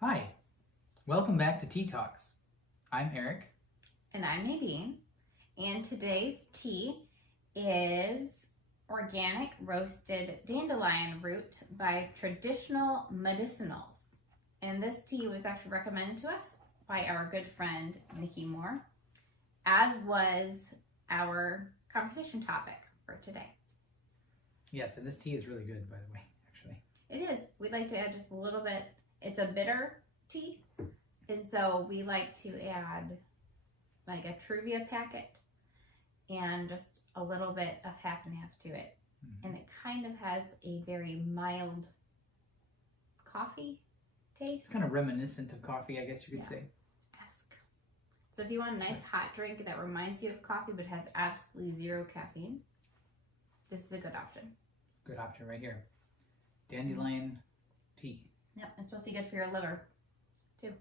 Hi, welcome back to Tea Talks. I'm Eric. And I'm Nadine. And today's tea is organic roasted dandelion root by Traditional Medicinals. And this tea was actually recommended to us by our good friend Nikki Moore, as was our conversation topic for today. Yes, and this tea is really good, by the way, actually. It is. We'd like to add just a little bit. It's a bitter tea, and so we like to add like a Truvia packet and just a little bit of half and half to it. And it kind of has a very mild coffee taste. It's kind of reminiscent of coffee, I guess you could say. So if you want a nice hot drink that reminds you of coffee but has absolutely zero caffeine, this is a good option. Good option right here. Dandelion tea. Yep, it's supposed to be good for your liver too,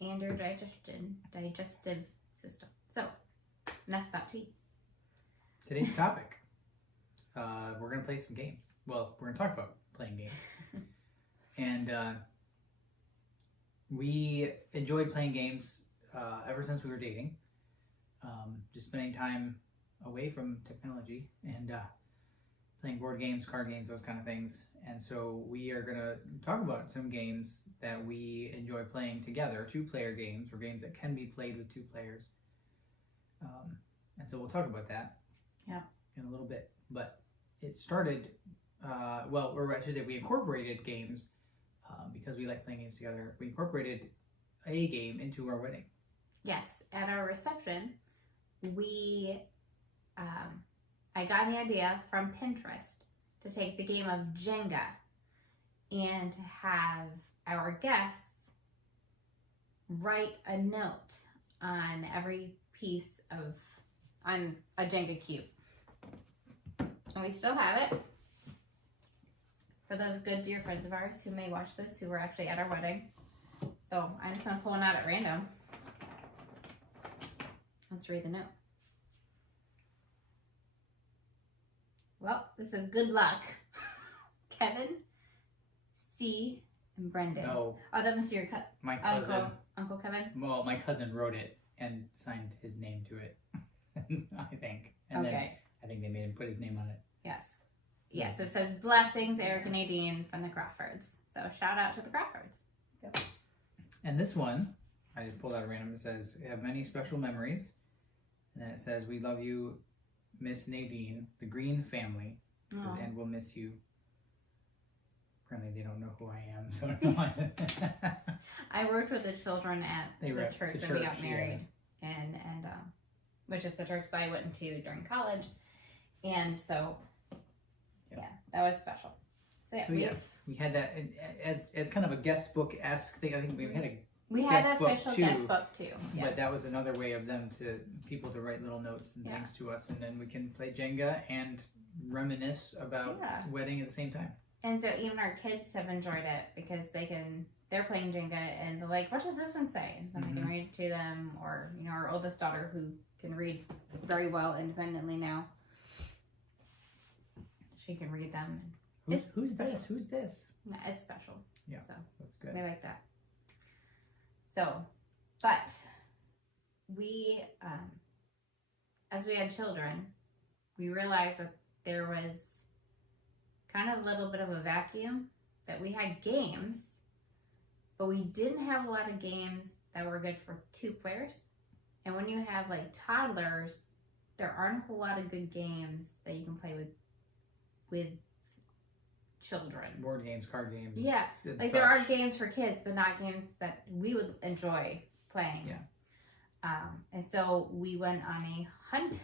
and your digestive system. So, that's about tea. Today's topic, we're going to play some games. Well, we're going to talk about playing games. And we enjoyed playing games ever since we were dating. Just spending time away from technology and playing board games, card games, those kind of things. And so we are going to talk about some games that we enjoy playing together, two-player games, or games that can be played with two players. And so we'll talk about that in a little bit. But it started, or I should say we incorporated games because we like playing games together. We incorporated a game into our wedding. Yes, at our reception, I got the idea from Pinterest to take the game of Jenga and to have our guests write a note on every piece on a Jenga cube. And we still have it for those good dear friends of ours who may watch this, who were actually at our wedding. So I'm just going to pull one out at random. Let's read the note. Well, this says good luck. Kevin, C, and Brendan. No. Oh, that must be your my cousin. Uncle Kevin? Well, my cousin wrote it and signed his name to it, I think. And then I think they made him put his name on it. Yes. Yes, it says blessings, Eric and Nadine from the Crawfords. So shout out to the Crawfords. Yep. And this one, I just pulled out a random. It says, "We have many special memories." And then it says, "We love you, Miss Nadine, the Green family, and we'll miss you." Apparently they don't know who I am, so I don't want I worked with the children at the church that we got married, and which is the church that I went to during college, and so that was special. So we had that as kind of a guest book-esque thing. I think we had an official guest book too. Yeah. But that was another way of people to write little notes and things to us, and then we can play Jenga and reminisce about wedding at the same time. And so even our kids have enjoyed it because they're playing Jenga and they're like, "What does this one say?" And I can read it to them, or our oldest daughter, who can read very well independently now, she can read them. Who's this? Who's this? Yeah, it's special. Yeah, so that's good. We like that. So, but we, as we had children, we realized that there was kind of a little bit of a vacuum, that we had games, but we didn't have a lot of games that were good for two players. And when you have like toddlers, there aren't a whole lot of good games that you can play with children. Board games, card games. Yeah, like there are games for kids, but not games that we would enjoy playing. Yeah. And so we went on a hunt,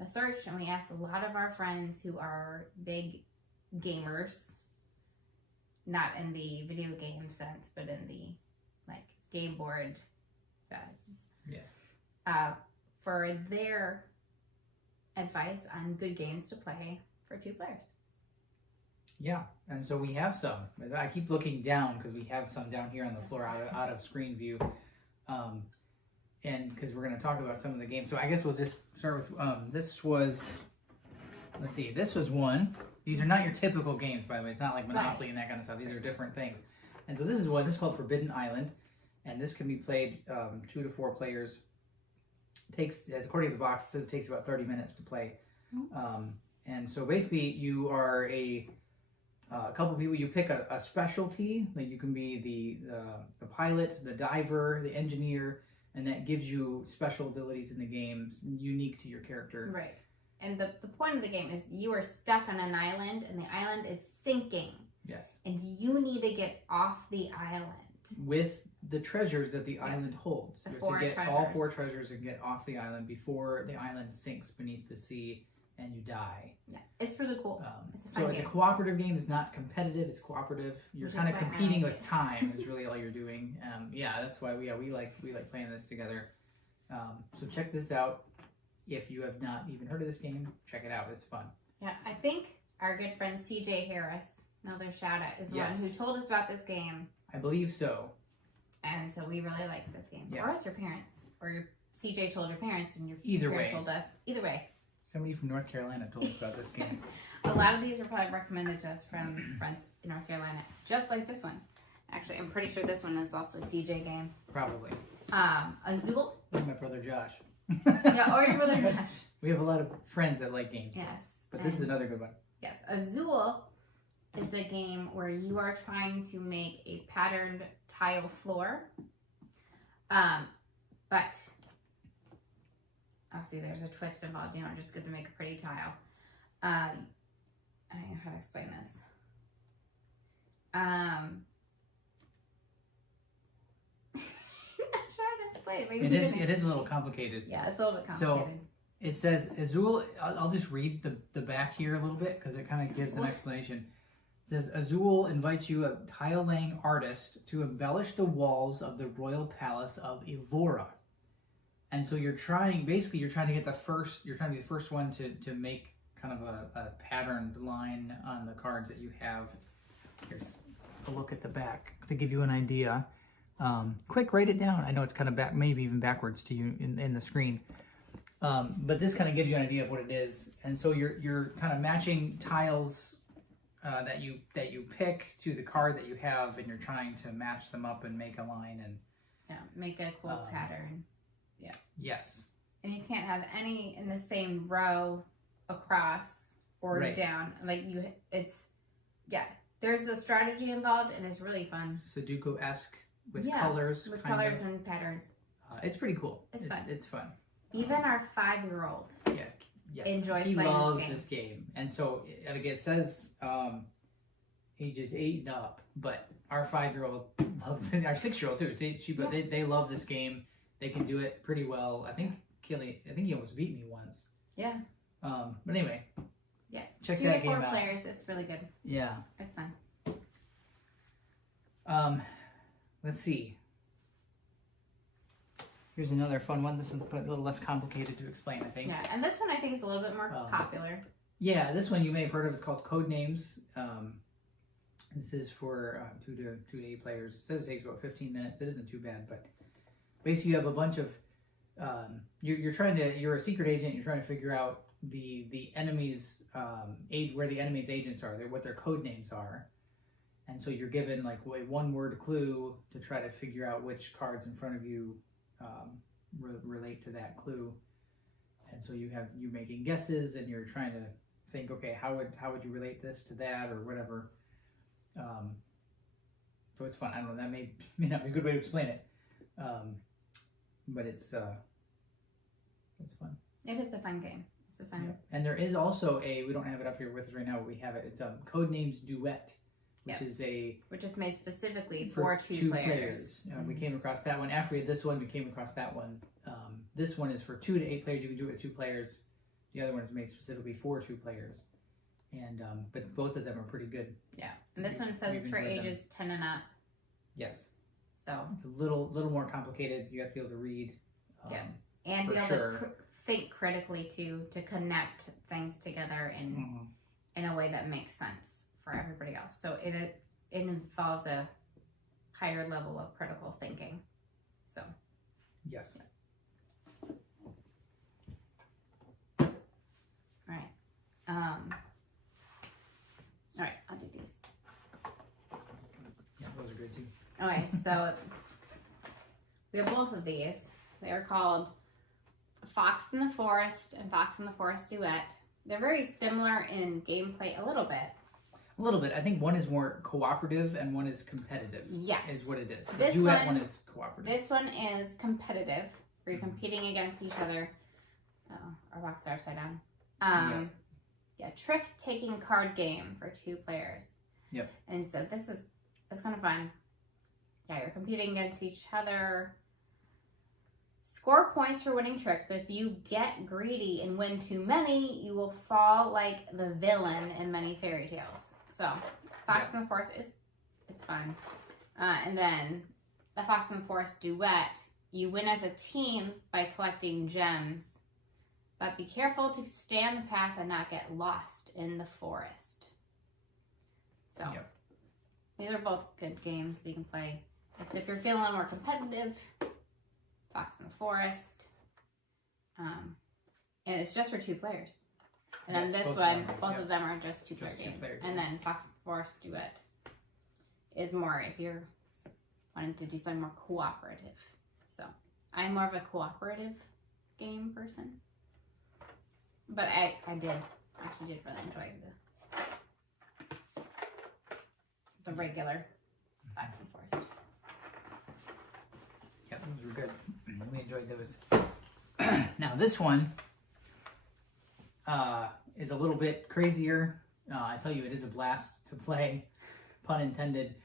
a search, and we asked a lot of our friends who are big gamers, not in the video game sense, but in the like game board sense. Yeah. For their advice on good games to play for two players. Yeah, and so we have some. I keep looking down because we have some down here on the floor out of screen view. And because we're going to talk about some of the games. So I guess we'll just start with, this was one. These are not your typical games, by the way. It's not like Monopoly and that kind of stuff. These are different things. And so this is called Forbidden Island, and this can be played 2 to 4 players. Takes, as according to the box, it says it takes about 30 minutes to play. And so basically, you are a couple of people. You pick a specialty. Like you can be the pilot, the diver, the engineer, and that gives you special abilities in the game, unique to your character. Right. And the point of the game is you are stuck on an island, and the island is sinking. Yes. And you need to get off the island. With the treasures that the island holds. The You have 4 to get treasures. all 4 treasures and get off the island before the island sinks beneath the sea and you die. Yeah, it's really cool. It's a fun so game. it's a cooperative game. It's not competitive. It's cooperative. You're kind of competing with time. Is really all you're doing. Yeah, that's why we like playing this together. So check this out. If you have not even heard of this game, check it out. It's fun. Yeah, I think our good friend CJ Harris, another shout out, is the Yes. one who told us about this game. I believe so. And so we really like this game. Yeah. Or as your parents. Or your CJ told your parents and your Either parents way. told us. Either way. Somebody from North Carolina told us about this game. A lot of these are probably recommended to us from friends in North Carolina. Just like this one. Actually, I'm pretty sure this one is also a CJ game. Probably. Azul. Like my brother Josh. Yeah, or your brother Josh. We have a lot of friends that like games. Yes. But this is another good one. Yes. Azul is a game where you are trying to make a patterned tile floor. But obviously there's a twist involved. You don't just get to make a pretty tile. I don't know how to explain this. I'm trying to explain it. Maybe It is a little complicated. Yeah, it's a little bit complicated. So it says Azul. I'll just read the back here a little bit because it kind of gives an explanation. It says Azul invites you, a tile-laying artist, to embellish the walls of the royal palace of Evora. And so you're trying to be the first one to make kind of a patterned line on the cards that you have. Here's a look at the back to give you an idea. Quick, write it down. I know it's kind of back, maybe even backwards to you in the screen. But this kind of gives you an idea of what it is. And so you're kind of matching tiles that you pick to the card that you have, and you're trying to match them up and make a line and make a cool pattern. Yeah. Yes. And you can't have any in the same row across or down. There's a strategy involved, and it's really fun. Sudoku-esque with colors. With colors and patterns. It's pretty cool. It's fun. It's fun. Even our 5-year-old enjoys he playing loves this game. this game. And so it says ages 8 and up, but our 5-year-old loves this. Our 6-year-old too. They love this game. They can do it pretty well. I think he almost beat me once. Yeah. But anyway. Yeah. Check 2 that to 4 game out. players. It's really good. Yeah. It's fun. Let's see. Here's another fun one. This is a little less complicated to explain, I think. Yeah, and this one I think is a little bit more popular. Yeah, this one you may have heard of. It's called Codenames. This is for 2 to 8 players. It says it takes about 15 minutes. It isn't too bad, but basically you have a bunch of you're a secret agent. You're trying to figure out the enemy's where the enemy's agents are. What their code names are, and so you're given like a 1-word clue to try to figure out which cards in front of you relate to that clue. And so you're making guesses, and you're trying to think, okay, how would you relate this to that or whatever. So it's fun. I don't know, that may not be a good way to explain it, but it's fun. It is a fun game. It's a fun. Yeah. And there is also we don't have it up here with us right now, but we have it. It's Codenames Duet, which is made specifically for 2 players. We came across that one after we had this one. We came across that one. This one is for 2 to 8 players. You can do it with 2 players. The other one is made specifically for 2 players. And but both of them are pretty good. Yeah, and this one says it's for ages 10 and up. Yes. So it's a little more complicated. You have to be able to read. And be able to think critically too, to connect things together in a way that makes sense for everybody else. So it involves a higher level of critical thinking. So yes. All right, I'll do these. Yeah, those are good too. Okay, so we have both of these. They are called Fox in the Forest and Fox in the Forest Duet. They're very similar in gameplay a little bit. A little bit. I think one is more cooperative and one is competitive. Yes. Is what it is. The This duet one is cooperative. This one is competitive, where you're competing against each other. Oh, our box are upside down. Yeah, trick-taking card game for 2 players. Yep. And so it's kind of fun. Yeah, you're competing against each other. Score points for winning tricks, but if you get greedy and win too many, you will fall like the villain in many fairy tales. So, Fox in the Forest it's fun. And then the Fox in the Forest Duet, you win as a team by collecting gems. But be careful to stay on the path and not get lost in the forest. So, these are both good games that you can play. Except if you're feeling more competitive, Fox in the Forest. And it's just for 2 players. And then this one, both of them are just 2-player games. And then Fox in the Forest Duet is more if you're wanting to do something more cooperative. So, I'm more of a cooperative game person. But I actually did really enjoy the regular Fox and Forest. Yep, those were good. We enjoyed those. Now this one is a little bit crazier. I tell you, it is a blast to play, pun intended.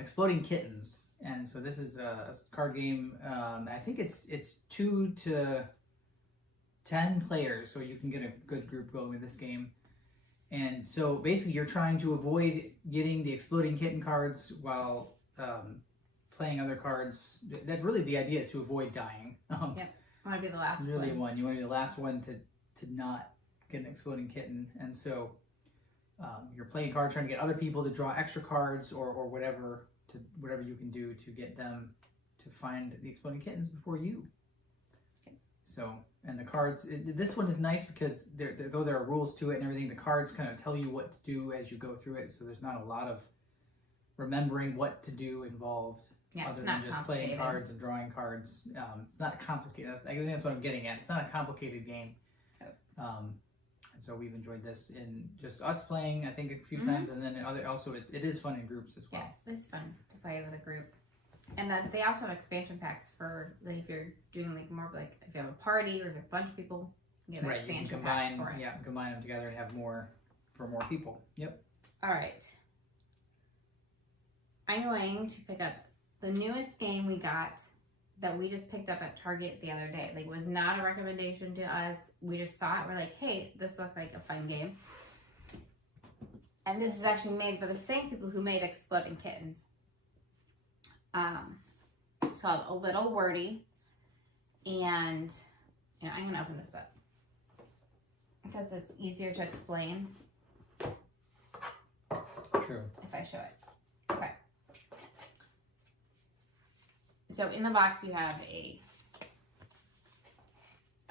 Exploding Kittens, and so this is a card game. I think it's 2 to 10 players, so you can get a good group going with this game. And so basically you're trying to avoid getting the exploding kitten cards while playing other cards. That's really the idea, is to avoid dying. Yep, I want to be the last really one. You want to be the last one to not get an exploding kitten. And so you're playing cards, trying to get other people to draw extra cards or whatever you can do to get them to find the exploding kittens before you. So, and the cards, this one is nice because though there are rules to it and everything, the cards kind of tell you what to do as you go through it. So there's not a lot of remembering what to do involved, other than just playing cards and drawing cards. It's not complicated. I think that's what I'm getting at. It's not a complicated game. And so we've enjoyed this in just us playing, I think, a few times, and then also it is fun in groups as well. Yeah, it's fun to play with a group. And they also have expansion packs for, like, if you're doing like more like if you have a party or if you have a bunch of people, you have expansion packs for it. Yeah, combine them together and have more for more people. Yep. All right. I'm going to pick up the newest game we got that we just picked up at Target the other day. Like, it was not a recommendation to us. We just saw it. We're like, hey, this looks like a fun game. And this is actually made by the same people who made Exploding Kittens. It's called A Little Wordy, and I'm going to open this up because it's easier to explain. True. If I show it. Okay. So in the box you have a,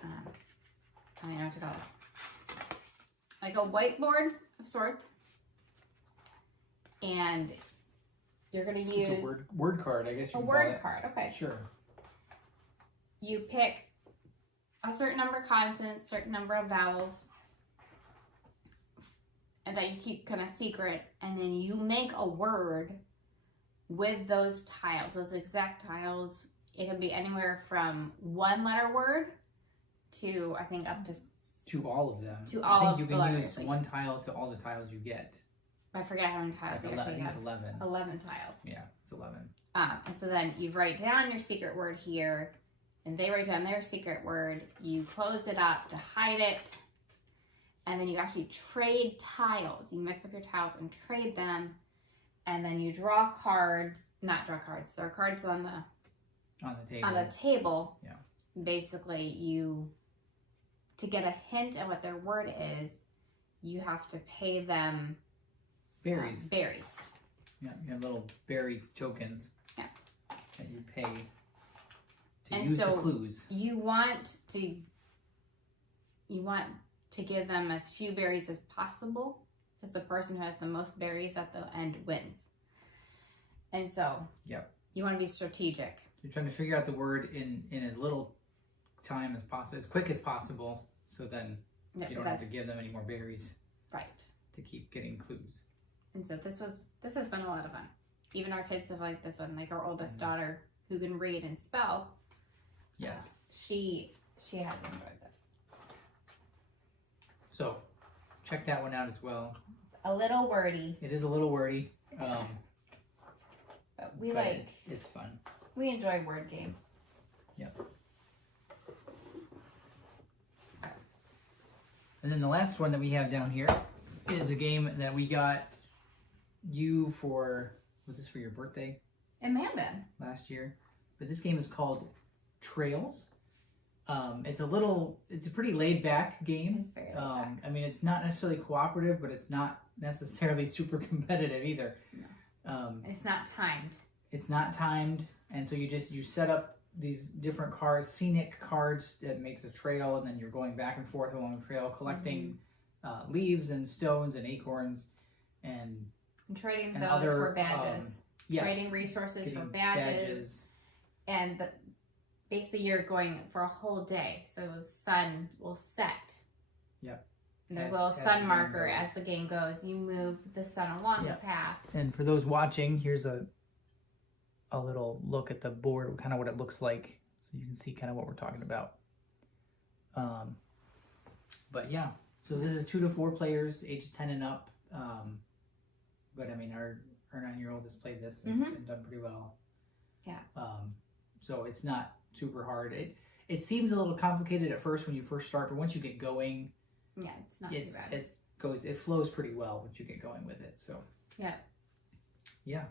I don't know what to call it, like a whiteboard of sorts, and you're going to use it's a word card, I guess you a can word card. Okay. Sure. You pick a certain number of consonants, certain number of vowels, and that you keep kind of secret, and then you make a word with those tiles, those exact tiles. It can be anywhere from 1-letter word to, I think, up to all of them. To all I think of you the can letters, use one tile to all the tiles you get. I forget how many tiles you actually have. It's 11. 11 tiles. Yeah, it's 11. And so then you write down your secret word here, and they write down their secret word. You close it up to hide it, and then you actually trade tiles. You mix up your tiles and trade them, and then you draw cards. Not draw cards. There are cards on the table. On the table. Yeah. Basically, to get a hint at what their word is, you have to pay them berries. Berries. Yeah, you have little berry tokens. Yeah. That you pay to use the clues. You want to give them as few berries as possible, because the person who has the most berries at the end wins. And so, yep. You want to be strategic. You're trying to figure out the word in as little time as possible, as quick as possible, so then you don't have to give them any more berries. Right. To keep getting clues. And so this has been a lot of fun. Even our kids have liked this one. Like our oldest daughter, who can read and spell. Yes. She has enjoyed this. So, check that one out as well. It's a little wordy. It is a little wordy. But it's fun. We enjoy word games. Yep. And then the last one that we have down here is a game that we got you for, was this for your birthday? It may have been. Last year. But this game is called Trails. It's a pretty laid back game. It's very laid back. I mean, it's not necessarily cooperative, but it's not necessarily super competitive either. No. It's not timed. It's not timed, and so you set up these different cards, scenic cards that makes a trail, and then you're going back and forth along the trail, collecting leaves and stones and acorns, and trading those for badges. Yes, trading resources for badges. And basically you're going for a whole day, so the sun will set. Yep. And there's a little sun marker as the game goes. You move the sun along the path. And for those watching, here's a little look at the board, kind of what it looks like, so you can see kind of what we're talking about. But yeah, so this is 2 to 4 players, ages 10 and up. But I mean, our 9-year-old has played this and done pretty well. Yeah. So it's not super hard. It seems a little complicated at first when you first start, but once you get going, yeah, it's not too bad. It flows pretty well once you get going with it. So yeah. Yeah.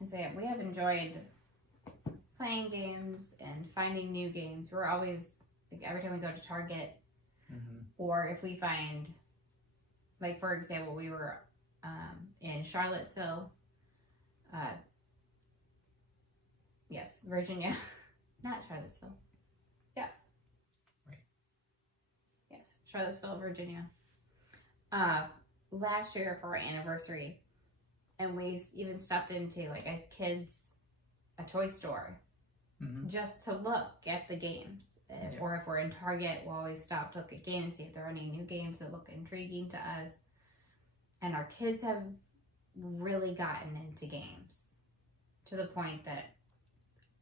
And so yeah, we have enjoyed playing games and finding new games. We're always, like, every time we go to Target, or if we find, like, for example, we were in Charlottesville, yes, Virginia, not Charlottesville, yes, right, yes, Charlottesville, Virginia, last year for our anniversary. And we even stopped into like a toy store, just to look at the games. Yeah. Or if we're in Target, we'll always stop to look at games, see if there are any new games that look intriguing to us. And our kids have really gotten into games to the point that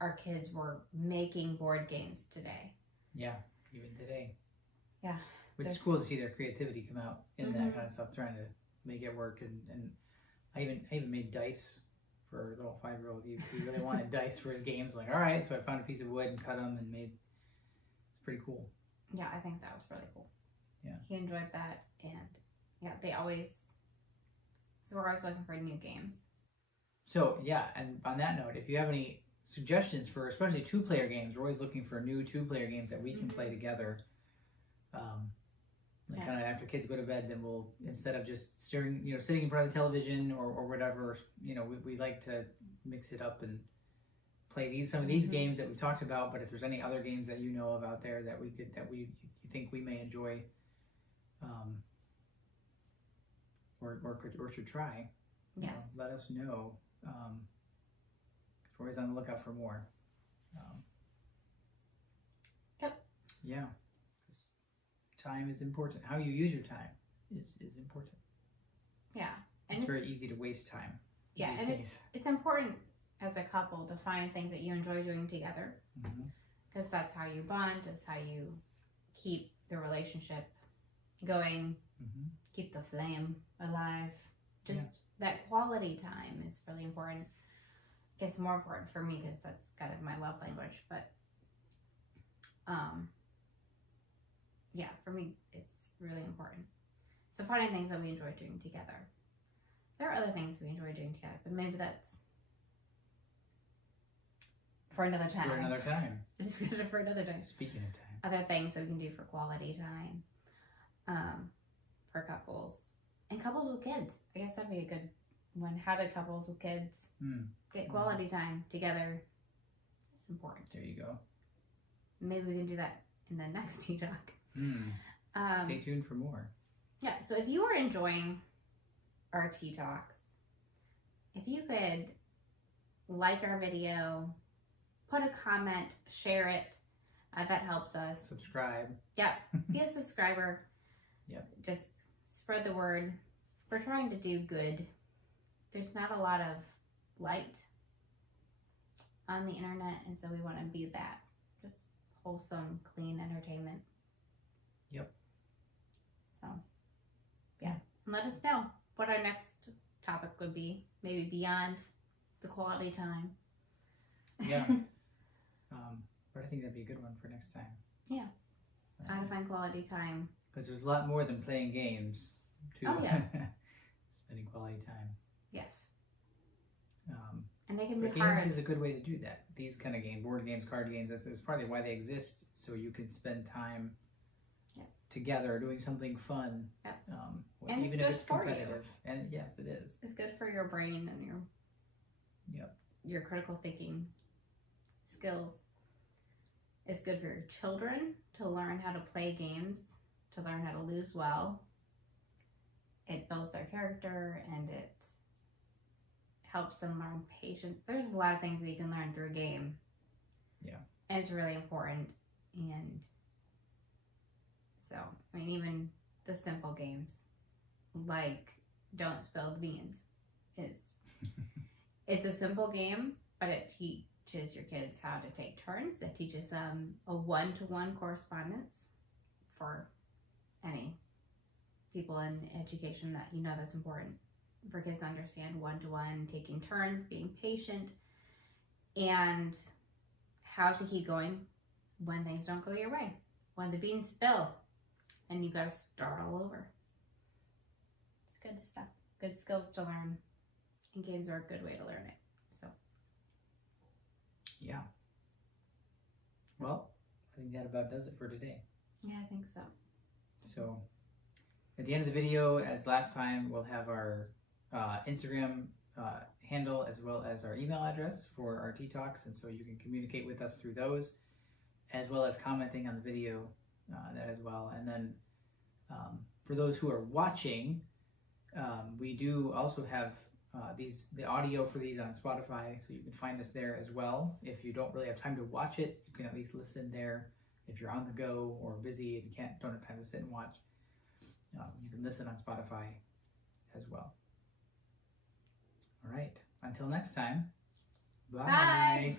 our kids were making board games today. Yeah, even today. Yeah. Which is cool to see their creativity come out in that kind of stuff, trying to make it work. And I even made dice for a little 5-year-old. He really wanted dice for his games. Like, all right, so I found a piece of wood and cut them and made. It's pretty cool. Yeah, I think that was really cool. Yeah, he enjoyed that, and yeah, so we're always looking for new games. So yeah, and on that note, if you have any suggestions for especially 2-player games, we're always looking for new 2-player games that we can play together. Kind of after kids go to bed, then we'll, instead of just sitting in front of the television or whatever, we like to mix it up and play some of these games that we talked about. But if there's any other games that you know of out there that you think we may enjoy, or should try, yes, let us know. We're always on the lookout for more. Yep. Yeah. Time is important. How you use your time is important. Yeah. And it's very easy to waste time. Yeah, and it's important as a couple to find things that you enjoy doing together. Because that's how you bond, that's how you keep the relationship going, keep the flame alive. Just that quality time is really important. I guess more important for me because that's kind of my love language. But yeah, for me, it's really important. So finding things that we enjoy doing together. There are other things we enjoy doing together, but maybe that's for another time. For another time. Discussion for another time. Speaking of time. Other things that we can do for quality time, for couples. And couples with kids. I guess that'd be a good one. How do couples with kids get quality time together? It's important. There you go. Maybe we can do that in the next T-Talk. Stay tuned for more. Yeah, so if you are enjoying our T-Talks, if you could like our video, put a comment, share it. That helps us. Subscribe. Yep. Be a subscriber. Yep. Just spread the word. We're trying to do good. There's not a lot of light on the internet, and so we want to be that. Just wholesome, clean entertainment. Yep. So, yeah. And let us know what our next topic would be. Maybe beyond the quality time. Yeah. But I think that'd be a good one for next time. Yeah. How to find quality time. Because there's a lot more than playing games to Oh, yeah. spending quality time. Yes. And they can be but hard. games is a good way to do that. These kind of games, board games, card games, that's partly why they exist, so you can spend time together doing something fun. Yep. And even if it's competitive. And yes, it is. It's good for your brain and your critical thinking skills. It's good for your children to learn how to play games, to learn how to lose well. It builds their character and it helps them learn patience. There's a lot of things that you can learn through a game. Yeah. And it's really important. And so, I mean, even the simple games like Don't Spill the Beans it's a simple game, but it teaches your kids how to take turns. It teaches them a one-to-one correspondence for any people in education that that's important for kids to understand one-to-one, taking turns, being patient, and how to keep going when things don't go your way. When the beans spill and you got to start all over. It's good stuff. Good skills to learn. And games are a good way to learn it. So. Yeah. Well, I think that about does it for today. Yeah, I think so. So, at the end of the video, as last time, we'll have our Instagram handle as well as our email address for our tea talks, and so you can communicate with us through those, as well as commenting on the video, that as well. And then for those who are watching, we do also have the audio for these on Spotify, so you can find us there as well. If you don't really have time to watch it, you can at least listen there. If you're on the go or busy and you don't have time to sit and watch, you can listen on Spotify as well. All right. Until next time. Bye. Bye.